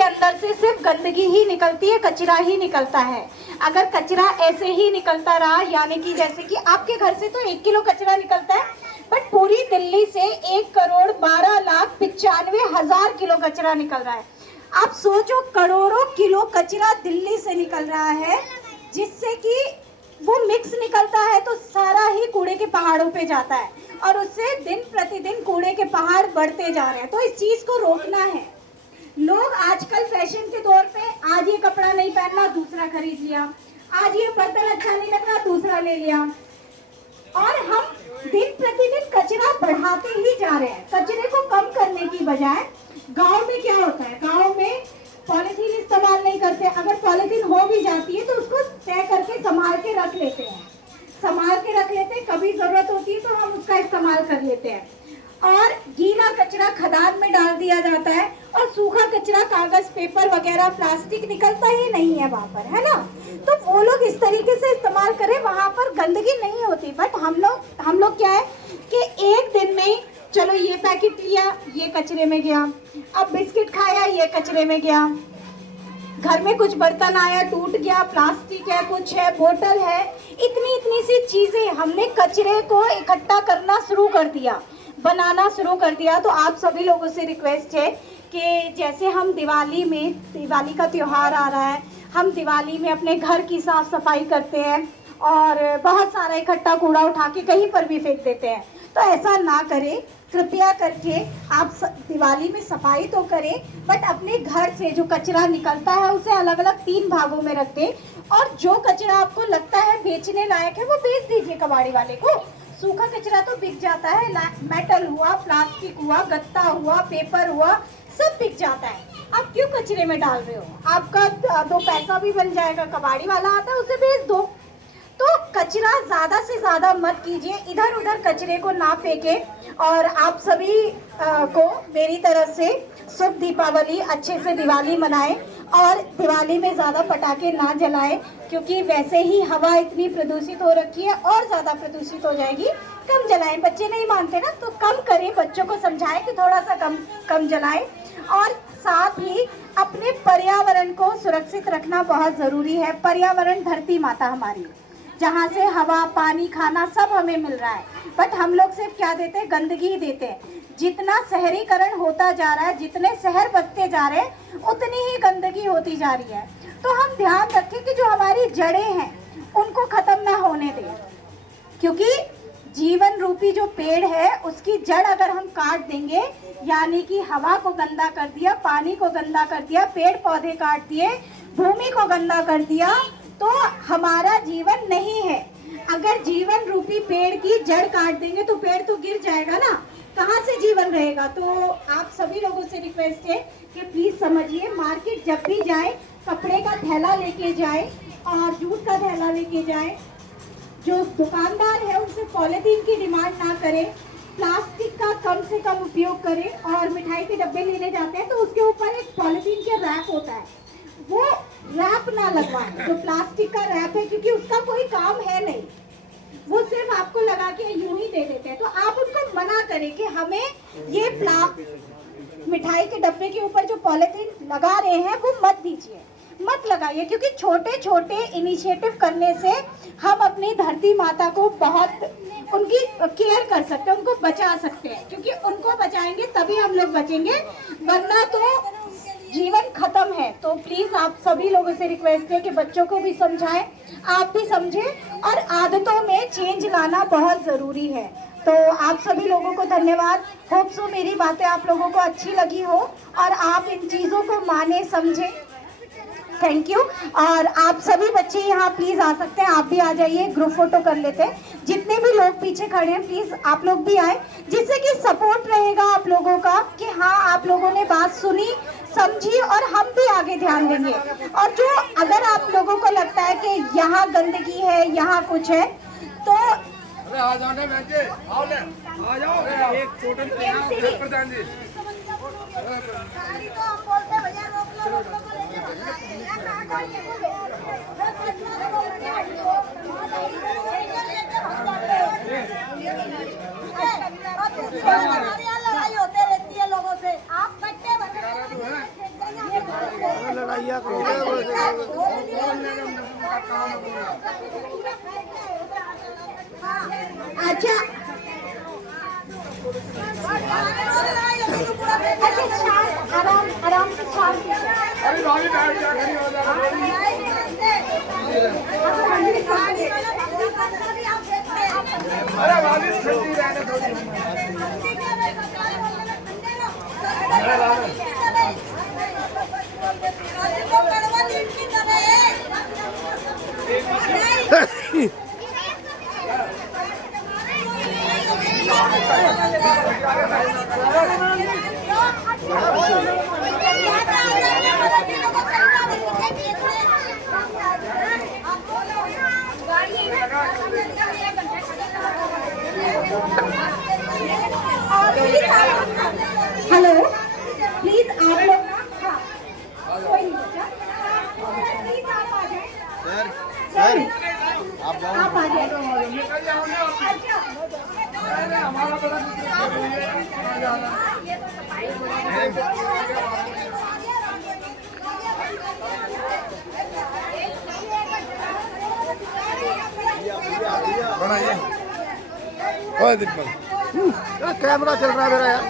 उसके अंदर से सिर्फ गंदगी ही निकलती है, कचरा ही निकलता है। अगर कचरा ऐसे ही निकलता रहा, यानी कि जैसे कि आपके घर से तो 1 किलो कचरा निकलता है, बट पूरी दिल्ली से 1,12,95,000 किलो कचरा निकल रहा है। आप सोचो, करोड़ों किलो कचरा दिल्ली से निकल रहा है, जिससे कि वो मिक्स निकलता है तो सारा ही कूड़े के पहाड़ों पे जाता है, और उससे दिन प्रतिदिन कूड़े के पहाड़ बढ़ते जा रहे हैं। तो इस चीज को रोकना है। लोग आजकल फैशन के तौर पे, आज ये कपड़ा नहीं पहनना, दूसरा खरीद लिया, आज ये बर्तन अच्छा नहीं लग रहा, दूसरा ले लिया, और हम दिन प्रतिदिन कचरा बढ़ाते ही जा रहे हैं। कचरे को कम करने की बजाय गांव में क्या होता है, गांव में पॉलिथीन इस्तेमाल नहीं करते। अगर पॉलिथीन हो भी जाती है तो उसको तय करके संभाल के रख लेते हैं, कभी जरूरत होती है तो हम उसका इस्तेमाल कर लेते हैं। और गीला कचरा खदान में डाल दिया जाता है, और सूखा कचरा कागज, पेपर वगैरह, प्लास्टिक निकलता ही नहीं है वहाँ पर, है ना। तो वो लोग इस तरीके से इस्तेमाल करें, वहाँ पर गंदगी नहीं होती। बट हम लोग क्या है कि एक दिन में चलो ये पैकेट लिया, ये कचरे में गया, अब बिस्किट खाया, ये कचरे में गया, घर में कुछ बर्तन आया, टूट गया, प्लास्टिक है, कुछ है, बोतल है, इतनी सी चीजें हमने कचरे को इकट्ठा करना शुरू कर दिया, बनाना शुरू कर दिया। तो आप सभी लोगों से रिक्वेस्ट है कि जैसे हम दिवाली का त्योहार आ रहा है, हम दिवाली में अपने घर की साफ सफाई करते हैं और बहुत सारा इकट्ठा कूड़ा उठा के कहीं पर भी फेंक देते हैं। तो ऐसा ना करें, कृपया करके आप दिवाली में सफाई तो करें, बट अपने घर से जो कचरा निकलता है उसे अलग अलग 3 भागों में रख दें, और जो कचरा आपको लगता है बेचने लायक है वो बेच दीजिए कबाड़ी वाले को। सूखा कचरा तो बिक जाता है, मेटल हुआ, प्लास्टिक हुआ, गत्ता हुआ, पेपर हुआ, सब बिक जाता है। आप क्यों कचरे में डाल रहे हो? आपका 2 पैसा भी बन जाएगा, कबाड़ी वाला आता है उसे बेच दो। तो कचरा ज़्यादा से ज़्यादा मत कीजिए, इधर उधर कचरे को ना फेंकें। और आप सभी को मेरी तरफ से शुभ दीपावली, अच्छे से दिवाली मनाएं, और दिवाली में ज़्यादा पटाखे ना जलाएं, क्योंकि वैसे ही हवा इतनी प्रदूषित हो रखी है और ज़्यादा प्रदूषित हो जाएगी। कम जलाएं, बच्चे नहीं मानते ना, तो कम करें, बच्चों को समझाएं कि थोड़ा सा कम जलाएं। और साथ ही अपने पर्यावरण को सुरक्षित रखना बहुत ज़रूरी है। पर्यावरण धरती माता हमारी, जहाँ से हवा, पानी, खाना सब हमें मिल रहा है, बट हम लोग सिर्फ क्या देते हैं, गंदगी ही देते हैं। जितना शहरीकरण होता जा रहा है, जितने शहर बसते जा रहे हैं, उतनी ही गंदगी होती जा रही है। तो हम ध्यान रखें कि जो हमारी जड़ें हैं उनको खत्म ना होने दें, क्योंकि जीवन रूपी जो पेड़ है उसकी जड़ अगर हम काट देंगे, यानी कि हवा को गंदा कर दिया, पानी को गंदा कर दिया, पेड़ पौधे काट दिए, भूमि को गंदा कर दिया, तो हमारा जीवन नहीं है। अगर जीवन रूपी पेड़ की जड़ काट देंगे तो पेड़ तो गिर जाएगा ना, कहाँ से जीवन रहेगा। तो आप सभी लोगों से रिक्वेस्ट है कि प्लीज समझिए, मार्केट जब भी जाए कपड़े का थैला लेके जाए और जूट का थैला लेके जाए। जो दुकानदार है उनसे पॉलिथीन की डिमांड ना करें, प्लास्टिक का कम से कम उपयोग करें। और मिठाई के डब्बे लेने जाते हैं तो उसके ऊपर एक पॉलिथीन के रैप होता है, वो रैप ना लगवाएं जो प्लास्टिक का रैप है, क्योंकि उसका कोई काम है नहीं, वो सिर्फ आपको लगा के यूं ही दे देते हैं। तो आप उनको मना करें कि हमें ये मिठाई के डब्बे के ऊपर जो पॉलिथीन लगा रहे हैं वो मत दीजिए, मत लगाइए, क्योंकि छोटे छोटे इनिशिएटिव करने से हम अपनी धरती माता को बहुत उनकी केयर कर सकते हैं, उनको बचा सकते हैं, क्योंकि उनको बचाएंगे तभी हम लोग बचेंगे, वरना तो जीवन खत्म है। तो प्लीज आप सभी लोगों से रिक्वेस्ट है कि बच्चों को भी समझाएं, आप भी समझें, और आदतों में चेंज लाना बहुत जरूरी है। तो आप सभी लोगों को धन्यवाद। होप सो मेरी बातें आप लोगों को अच्छी लगी हो और आप इन चीजों को माने समझें। Thank you. और आप सभी बच्चे यहाँ प्लीज आ सकते हैं, आप भी आ जाइए, ग्रुप फोटो कर लेते हैं। जितने भी लोग पीछे खड़े हैं प्लीज आप लोग भी आए, जिससे कि सपोर्ट रहेगा आप लोगों का कि हाँ आप लोगों ने बात सुनी, समझी, और हम भी आगे ध्यान देंगे। और जो अगर आप लोगों को लगता है कि यहाँ गंदगी है, यहाँ कुछ है, तो आ जाओ ना बहन, आओ ले, आ जाओ, एक फोटो प्रधान जी। हमारी यहाँ लड़ाई होते रहती है लोगों से, आप कट्टे बने लड़ाइया करो अच्छा अच्छा शांत आराम आराम से शांत अरे भाभी बैठ जा, खड़ी हो जा। अरे भाभी ठंडी रहने थोड़ी। हेलो प्लीज आप लोग कोई नहीं बचा प्लीज आप आ जाए सर आप आ जाए निकल जाओ ना। अरे हमारा बड़ा आ जाना। बनाइए। ओए दीपक कैमरा चल रहा है मेरा यार